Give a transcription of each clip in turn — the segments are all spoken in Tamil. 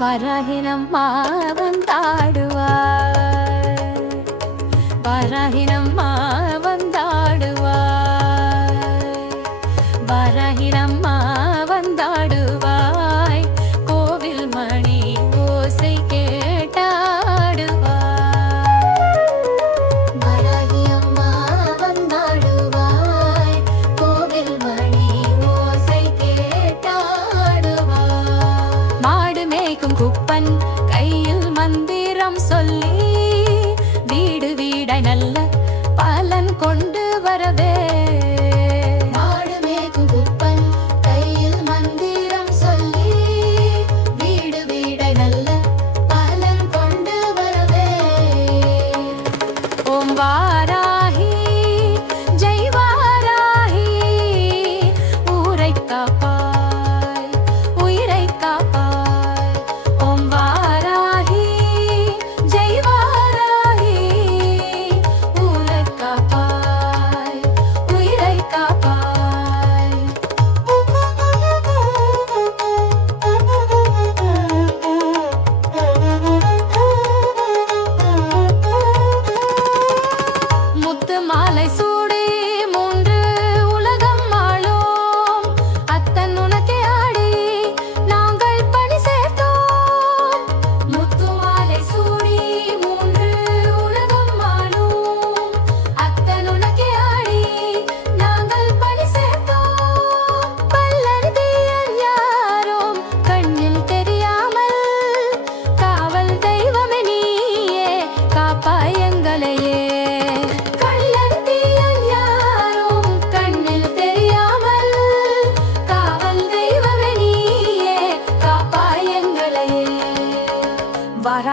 பரகினம் மாவந்தாடுவார் சொல்லி மாலை சூ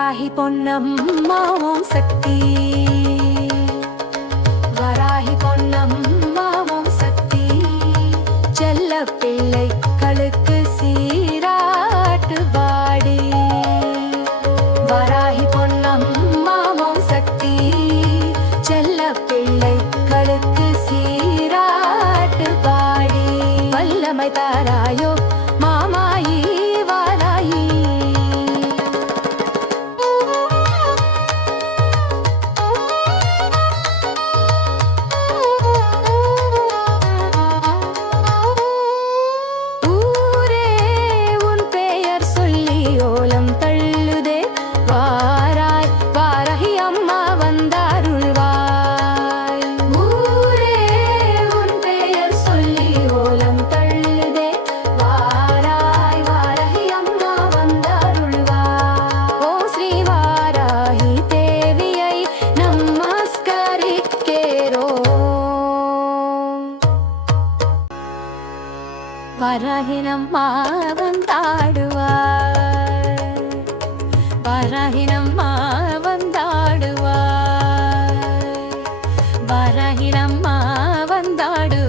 வராகி பொன்னம்மா ஓம் சக்தி. வராகி பொன்னம்மா ஓம் சக்தி. செல்ல பிள்ளை கழுக்கு சீராட்டு வாடி வராகி பொன்னம்மா ஓம் சக்தி. செல்ல பிள்ளை கழுக்கு சீராட்டு வாடி வல்லமை தாராயோ பரகினம் மாவந்தாடுவார் பரகினம் மாவந்தாடுவார் பரகினம் மாவந்தாடு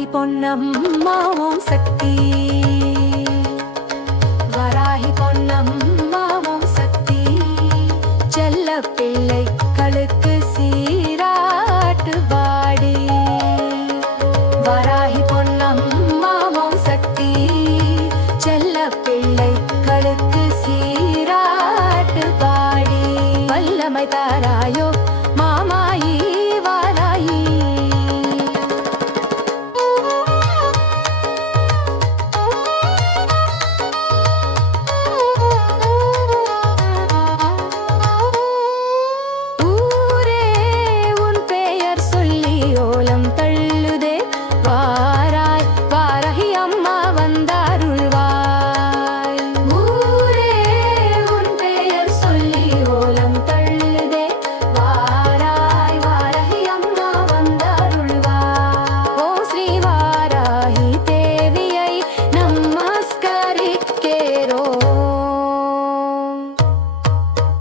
வராகி பொன்னம்மா ஓம் சக்தி. வராகி பொன்னம்மா ஓம் சக்தி. செல்ல பிள்ளை கழுக்கு சீராட்டு வாடி வராகி பொன்னம்மா ஓம் சக்தி. செல்ல பிள்ளை கழுக்கு சீராட்டு வாடி வல்லமை தாராயோ